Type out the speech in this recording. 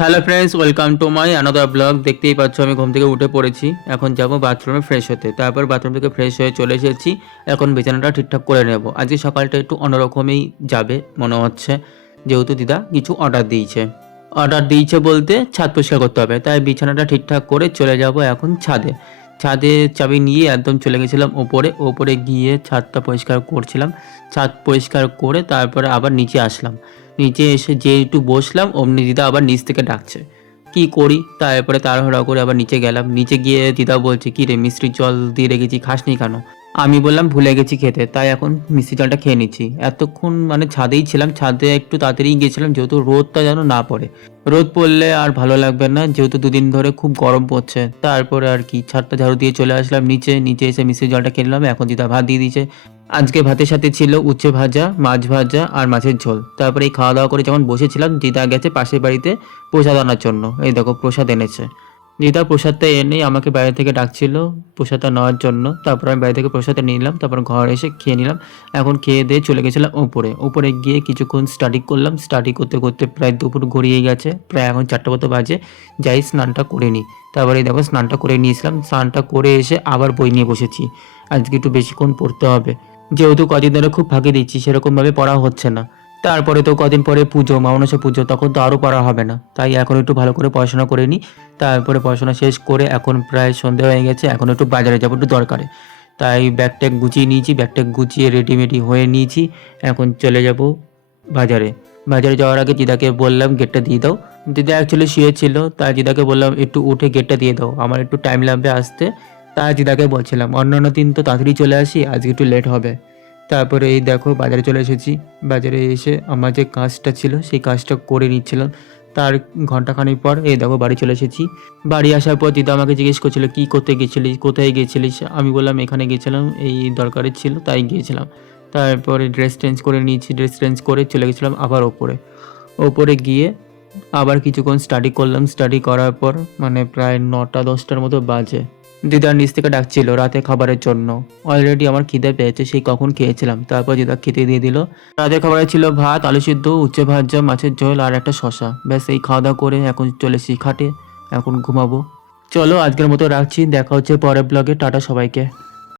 Hello friends, welcome to my another blog. দেখতেই পাচ্ছ আমি ঘুম থেকে উঠে পড়েছি। এখন যাব বাথরুমে ফ্রেশ হতে। তারপর বাথরুম থেকে ফ্রেশ হয়ে চলে এসেছি। এখন বিছানাটা ঠিকঠাক করে নেব। আজকে সকালটা একটু অন্যরকমই যাবে মনে হচ্ছে, যেহেতু দিদা কিছু অর্ডার দিয়েছে বলতে ছাদ পরিষ্কার করতে হবে। তাই বিছানাটা ঠিকঠাক করে চলে যাব এখন ছাদে। ছাদে চাবি নিয়ে একদম চলে গেছিলাম ওপরে গিয়ে ছাদটা পরিষ্কার করছিলাম। ছাদ পরিষ্কার করে তারপরে আবার নিচে আসলাম। নিচে এসে যে একটু বসলাম অমনি দিদা আবার নিচ থেকে ডাকছে। কি করি, তারপরে তাড়াহুড়া করে আবার নিচে গেলাম। নিচে গিয়ে দিদা বলছে, কি রে মিষ্টির জল দিয়ে রেখেছি, খাসনি কেন? আমি বললাম ভুলে গেছি খেতে, তাই এখন মিষ্টি জলটা খেয়ে নিচ্ছি। এতক্ষণ মানে ছাদেই ছিলাম, ছাদে একটু তাড়াতাড়ি গিয়েছিলাম যেহেতু রোদটা যেন না পড়ে। রোদ পড়লে আর ভালো লাগবে না, যেহেতু দুদিন ধরে খুব গরম পড়ছে। তারপরে আর কি ছাদটা ঝাড়ু দিয়ে চলে আসলাম নিচে। নিচে এসে মিষ্টির জলটা খেয়ে নিলাম। এখন দিদা ভাত দিয়ে দিয়েছে। আজকে ভাতের সাথে ছিল উচ্ছে ভাজা, মাছ ভাজা আর মাছের ঝোল। তারপরে এই খাওয়া দাওয়া করে যখন বসেছিলাম, দিদা গেছে পাশের বাড়িতে প্রসাদ আনার জন্য। এই দেখো প্রসাদ এনেছে। দিদা প্রসাদটা এনে আমাকে বাইরে থেকে ডাকছিল প্রসাদটা নেওয়ার জন্য। তারপর আমি বাইরে থেকে প্রসাদটা নিয়ে নিলাম, তারপর ঘরে এসে খেয়ে নিলাম। এখন খেয়ে দিয়ে চলে গেছিলাম উপরে গিয়ে কিছুক্ষণ স্টাডি করলাম। স্টাডি করতে করতে প্রায় দুপুর গড়িয়ে গেছে, প্রায় এখন 4টা মতো বাজে। যাই স্নানটা করে নিই। তারপরে এই দেখো স্নানটা করে নিয়েছিলাম। স্নানটা করে এসে আবার বই নিয়ে বসেছি। আজকে একটু বেশিক্ষণ পড়তে হবে, যেহেতু কদিন ধরে খুব ফাঁকি দিচ্ছি, সেরকমভাবে পড়া হচ্ছে না। তারপরে তো কদিন পরে পুজো, মা মনসা পুজো, তখন তো আরও পড়া হবে না। তাই এখন একটু ভালো করে পড়াশোনা করে নিই। তারপরে পড়াশোনা শেষ করে এখন প্রায় সন্ধে হয়ে গেছে, এখন একটু বাজারে যাবো একটু দরকারে। তাই ব্যাগ ট্যাগ গুছিয়ে নিয়েছি, ব্যাগ ট্যাগ গুছিয়ে রেডিমেডি হয়ে নিয়েছি। এখন চলে যাব বাজারে। বাজারে যাওয়ার আগে দিদাকে বললাম গেটটা দিয়ে দাও। দিদা অ্যাকচুয়ালি শুয়েছিল, তাই দিদাকে বললাম একটু উঠে গেটটা দিয়ে দাও, আমার একটু টাইম লাগবে আসতে। তাই দিদাকে বলছিলাম অন্যান্য দিন তো তাড়াতাড়ি চলে আসি, আজকে একটু লেট হবে। তারপরে এই দেখো বাজারে চলে এসেছি। বাজারে এসে আমার যে কাজটা ছিল সেই কাজটা করে নিচ্ছিলাম। তার ঘন্টাখানেক পর এই দেখো বাড়ি চলে এসেছি। বাড়ি আসার পর দিদা আমাকে জিজ্ঞেস করছিল কি করতে গেছিলিস, কোথায় গেছিলিস। আমি বললাম এখানে গেছিলাম, এই দরকারে ছিল তাই গিয়েছিলাম। তারপরে ড্রেস চেঞ্জ করে নিয়েছি, ড্রেস চেঞ্জ করে চলে গেছিলাম আবার ওপরে গিয়ে আবার কিছুক্ষণ স্টাডি করলাম। স্টাডি করার পর মানে প্রায় 9টা 10টার মতো বাজে। দিদার নিচ থেকে ডাকছিল রাতে খাবারের জন্য। অলরেডি আমার খিদে পেয়েছে, সেই কখন খেয়েছিলাম। তারপর দিদা খেতে দিয়ে দিল। রাতের খাবারে ছিল ভাত, আলু সিদ্ধ, উচ্ছে ভাজা, মাছের ঝোল আর একটা শশা। ব্যাস এই খাওয়া দাওয়া করে এখন চলে এসেছি খাটে, এখন ঘুমাবো। চলো আজকের মতো রাখছি, দেখা হচ্ছে পরের ব্লগে। টাটা সবাইকে।